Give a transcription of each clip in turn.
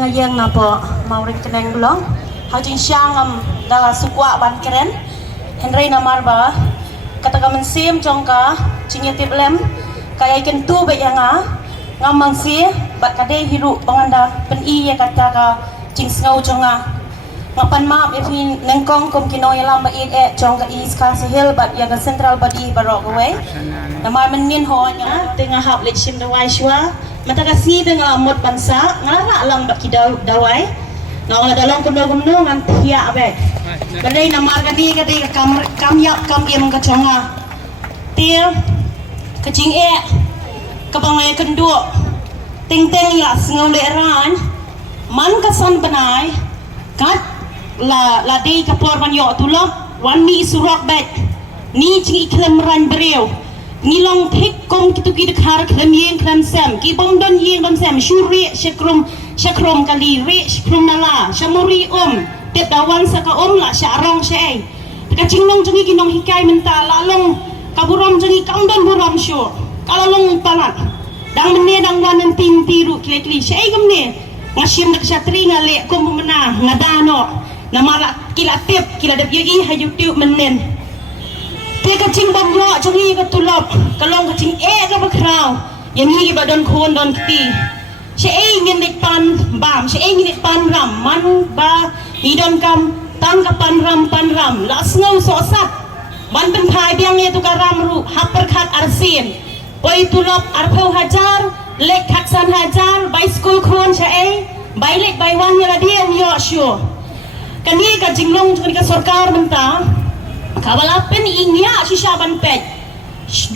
ngayang na po mauring keneng belong hajing siang dalam sukwa ban keren Henry namar ba kata kamen sim jongka cingnya tiblem kaya ikan tu baik yang ngamang si bat kade hiru penganda pen ya kata ka cing sengau jonga ngapan maaf if nengkong kum kino yalam ba jongka iskal sehil bat yang central badi barok away namar menin honya tengah hap lek sim dawai shwa mata kasih dengan amot bangsa ngara lang bak kidau dawai ngala dalong kumno ngan tia be badai namar kadi kam yap kamiem kaconga tia kecing kabangai kenduk ting ya sengau leran man kasan benai kat la dei kapor man yo tulok wan mi surak bet ni cing iklam ran bereu ni long thik kom kitu ki dekhar klam yeng klam sam ki bom don yeng don sam shuri shakrom kali ri shakrom nala shamuri tep dawan saka la syarong syai ka cinglong jengi kinong hikai menta lalong kaburom jengi kamdon burom syo kalalong palat dang mene dang wanan ting tiru kli syai gamne ngasim dak syatri ngale kom mena ngadano namara kila tep kila dep yi ha youtube menen dia kacing bom yo jongi ka tulop kalong kacing ka bakraw yang ni ba don khon don ti she ngin dik pan bam she ngin dik pan ram man ba ni don kam tang ka pan ram la snau so sat man pen phai biang ne tu ka ram ru hap per khat arsin poi tulop arphau hajar lek khaksan hajar bai school khon she bai lek bai wan ya dia yo syo kani ka jinglong jong ka sarkar menta kabalapen ingya shishaban pet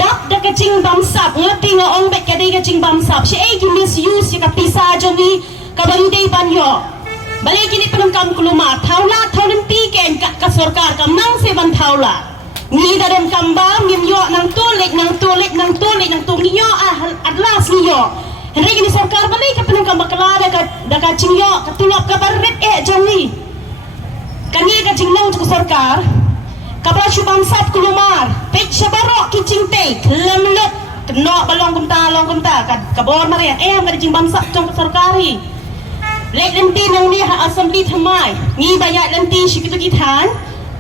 dak da kacing bamsap ngati nga ong bet kadai kacing bamsap si ay misuse ka pisa jongi kabangdei banyo balik kini penungkam kuluma thaula thaulim tiken ka sarkar kam nang se ban thaula ni da don kamba ngim yo nang tolek nang tung yo atlas ni yo henry kini sarkar balik ka penungkam bakla da kacing yo katulok ka barret jongi kani kacing nang ku sarkar kapal syubam sap kulumar pek syabarok kicing teh lemlet kena balong kumta kabor marian ngada jimbam sap jong sarkari lek lenti nang ni ha assembly thamai ni bayat lenti sikitu kitan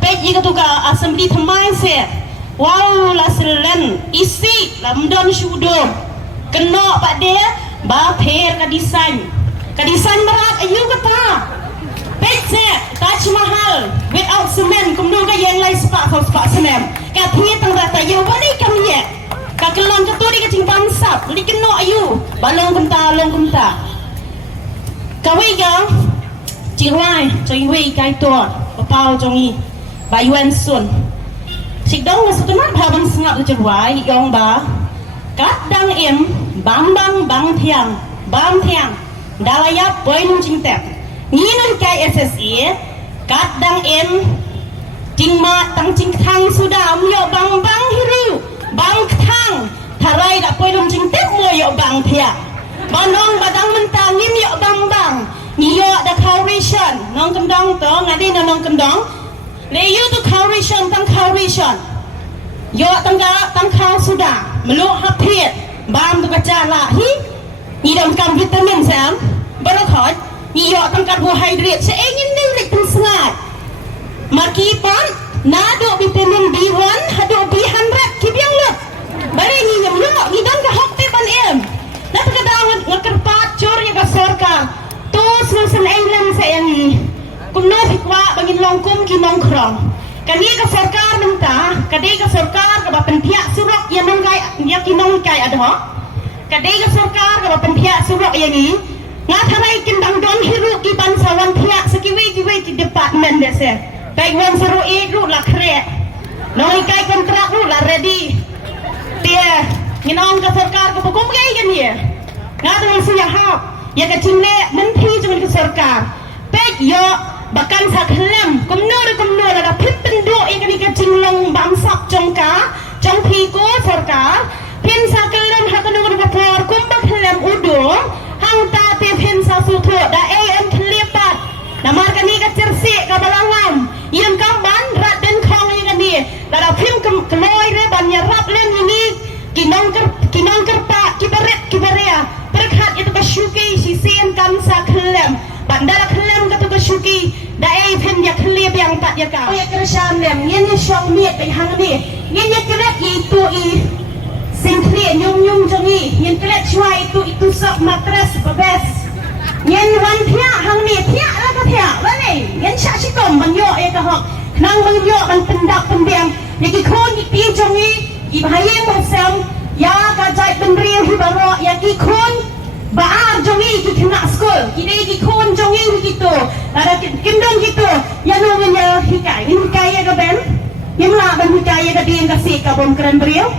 pek yi katuka assembly thamai se wow la selen isi lamdon syudom kena pak dia ba pher ka design merat ayu kata pekse Taj Mahal without cement kumno ka yang lai spa cement ka thi tang rata yo bani kam ye ka kelon ka turi ka ting bangsap li keno ayu balong kumta kawi ga jiwai joi wei kai to pau jongi bayuan sun sikdong wasutuna bhabang sngap jiwai yong ba kat dang em bang thiang dalayap poin jingtep Nginan kai SSI kat dang em jingma tang jingtang sudah yo bang hiru bang thang tharai da poi dum jingtep mo yo bang thia banong badang mentang ngim yo bang ni yo da cowration nong kendong to ngadi nong kendong le you to cowration yo tang khaw sudah melu hapit bam tu kacala hi ni dam kam vitamin sam barakhot ni yo tang carbohydrate sa engin ning lik pun sengat makipan nado vitamin B1 hado B100 kibyang lut bari ni nyam lo ni dan ka hokte ban em na pagdaangan ngakerpat chor ya ka sarkar tos no san england sa yang kumno hikwa bangin longkum kinong krong kani ka sarkar menta kadai ka sarkar ka bapentia surok ya nong kai ya kinong kai adho kadai ka sarkar ka bapentia surok yang ni ngatharai kindang don hiru ki bansawan thia sakiwi ki department dese baik wan seru ru la kre noi kai kontrak ru la ready dia nginong ka sarkar ka pokom gai kan ye ngadong suya hap ya ka chinne mentri jung ka sarkar baik yo bakan sa khlem kumno la phit pendo ikani ka chinglong bamsak jongka jongpi ko sarkar pin sa khlem hakanu ka por kumba khlem udong hang ta te pin sa sutho da am klipat namar kani ka cersi ka balangam yang kamban rat den khong ikani da phim kloi re ban ya rap len ni kinong kerpa kibaret kibaria perkhat itu ka syuki si sen kan sa khlem dalam kelam kata ke syuki dai pen dia kelib yang tak dia kau ya kerjaan lem ni syong mietไป hang ni ni kelet itu singkli nyum jongi ni kelet cuai itu sok matras bebes ni wan thia hang ni thia la ka thia wa ni ni cha chi tom man yo e ka hok nang man yo man pendak pendiang ni ki khon ni pi jongi i bhai mo sem ya ka jai pen riu hi baro ya ki khon baar jongi ki kena skol kini ki khon jongi gitu ada kindong gitu ya no nya hikai ya ga ben ya la ban hikai ga dien ka si ka bom keren beriau